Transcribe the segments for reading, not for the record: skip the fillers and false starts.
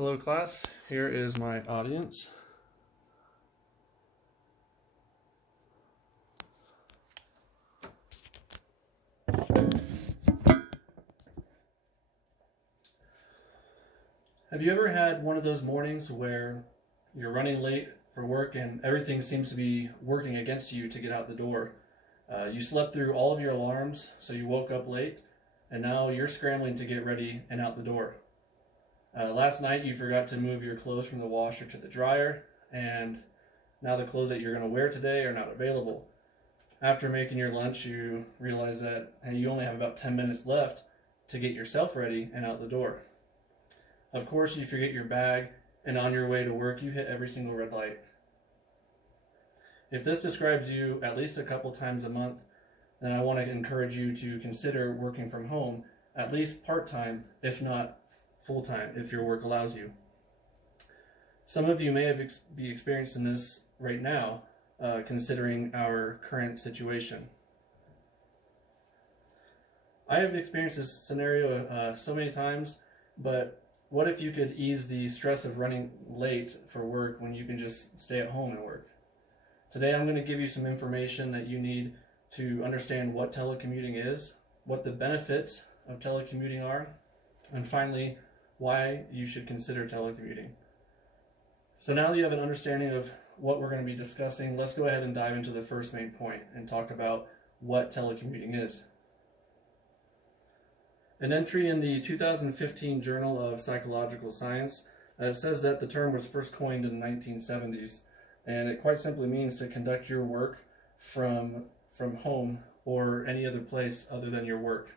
Hello class, here is my audience. Have you ever had one of those mornings where you're running late for work and everything seems to be working against you to get out the door? You slept through all of your alarms, so you woke up late, and now you're scrambling to get ready and out the door. Last night you forgot to move your clothes from the washer to the dryer, and now the clothes that you're going to wear today are not available. After making your lunch, you realize that you only have about 10 minutes left to get yourself ready and out the door. Of course, you forget your bag, and on your way to work, you hit every single red light. If this describes you at least a couple times a month, then I want to encourage you to consider working from home, at least part-time, if not full-time, if your work allows you. Some of you may be experiencing this right now, considering our current situation. I have experienced this scenario so many times, but what if you could ease the stress of running late for work when you can just stay at home and work? Today I'm going to give you some information that you need to understand what telecommuting is, what the benefits of telecommuting are, and finally, why you should consider telecommuting. So now that you have an understanding of what we're going to be discussing, let's go ahead and dive into the first main point and talk about what telecommuting is. An entry in the 2015 Journal of Psychological Science says that the term was first coined in the 1970s, and it quite simply means to conduct your work from home or any other place other than your work.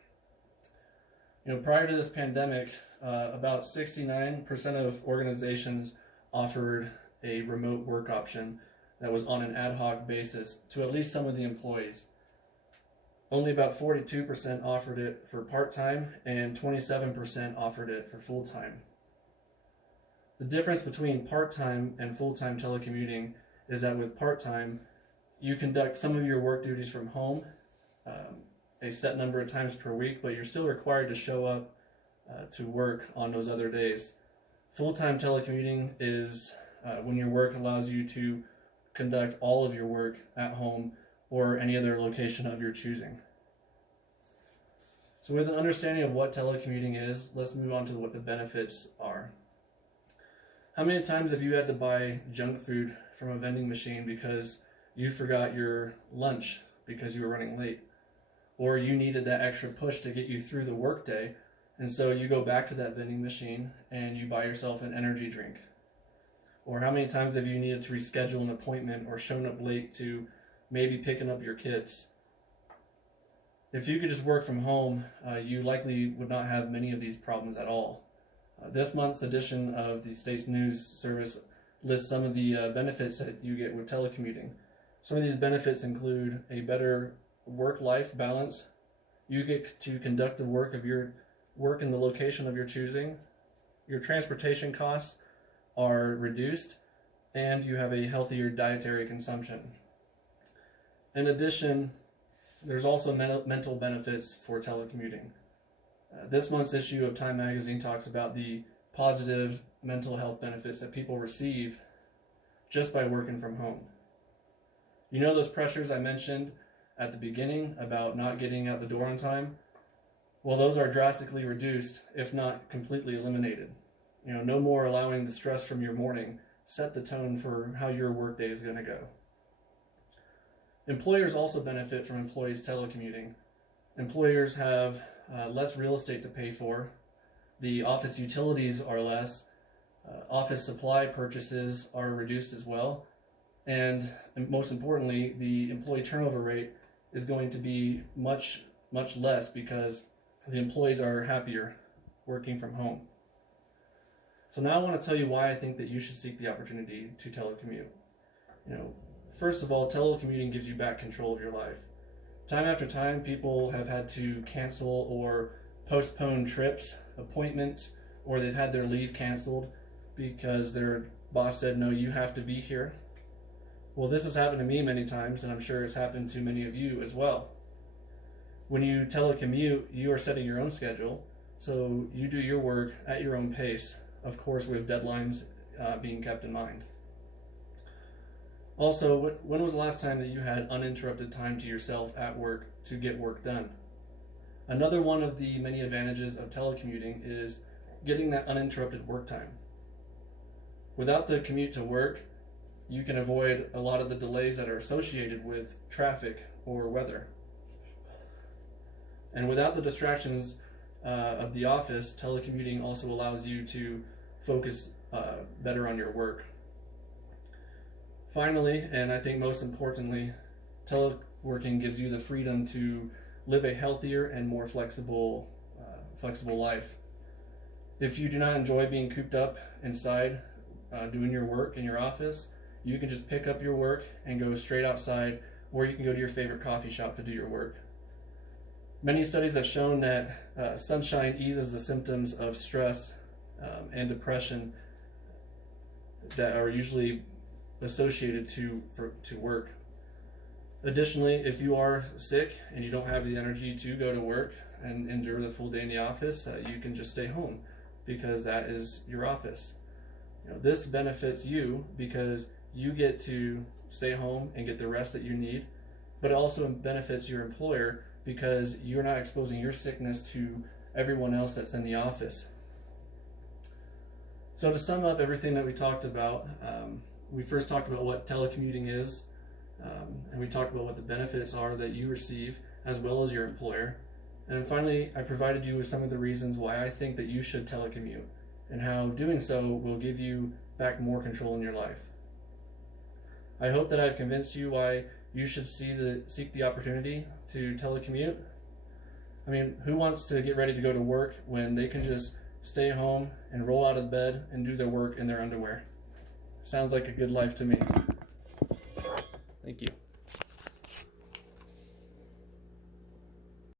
Prior to this pandemic, about 69% of organizations offered a remote work option that was on an ad hoc basis to at least some of the employees. Only about 42% offered it for part-time, and 27% offered it for full-time. The difference between part-time and full-time telecommuting is that with part-time, you conduct some of your work duties from home a set number of times per week, but you're still required to show up to work on those other days. Full-time telecommuting is when your work allows you to conduct all of your work at home or any other location of your choosing. So with an understanding of what telecommuting is, let's move on to what the benefits are. How many times have you had to buy junk food from a vending machine because you forgot your lunch because you were running late? Or you needed that extra push to get you through the workday, and so you go back to that vending machine and you buy yourself an energy drink? Or how many times have you needed to reschedule an appointment or shown up late to maybe picking up your kids? If you could just work from home, you likely would not have many of these problems at all. This month's edition of the State's News Service lists some of the benefits that you get with telecommuting. Some of these benefits include a better work-life balance. You get to conduct the work in the location of your choosing. Your transportation costs are reduced, and you have a healthier dietary consumption. In addition, there's also mental benefits for telecommuting. This month's issue of Time Magazine talks about the positive mental health benefits that people receive just by working from home. You know those pressures I mentioned at the beginning about not getting out the door on time? Well, those are drastically reduced, if not completely eliminated. No more allowing the stress from your morning set the tone for how your workday is going to go. Employers also benefit from employees telecommuting. Employers have less real estate to pay for. The office utilities are less. Office supply purchases are reduced as well. And most importantly, the employee turnover rate is going to be much less because the employees are happier working from home. So now I want to tell you why I think that you should seek the opportunity to telecommute. First of all, telecommuting gives you back control of your life. Time after time, people have had to cancel or postpone trips, appointments, or they've had their leave canceled because their boss said, no, you have to be here. Well, this has happened to me many times, and I'm sure it's happened to many of you as well. When you telecommute, you are setting your own schedule, so you do your work at your own pace, of course with deadlines being kept in mind. Also, when was the last time that you had uninterrupted time to yourself at work to get work done? Another one of the many advantages of telecommuting is getting that uninterrupted work time. Without the commute to work, you can avoid a lot of the delays that are associated with traffic or weather. And without the distractions of the office, telecommuting also allows you to focus better on your work. Finally, and I think most importantly, teleworking gives you the freedom to live a healthier and more flexible life. If you do not enjoy being cooped up inside doing your work in your office, you can just pick up your work and go straight outside, or you can go to your favorite coffee shop to do your work. Many studies have shown that sunshine eases the symptoms of stress and depression that are usually associated to work. Additionally, if you are sick and you don't have the energy to go to work and endure the full day in the office, you can just stay home because that is your office. This benefits you because you get to stay home and get the rest that you need, but it also benefits your employer because you're not exposing your sickness to everyone else that's in the office. So to sum up everything that we talked about, we first talked about what telecommuting is, and we talked about what the benefits are that you receive as well as your employer. And then finally, I provided you with some of the reasons why I think that you should telecommute and how doing so will give you back more control in your life. I hope that I've convinced you why you should seek the opportunity to telecommute. I mean, who wants to get ready to go to work when they can just stay home and roll out of bed and do their work in their underwear? Sounds like a good life to me. Thank you.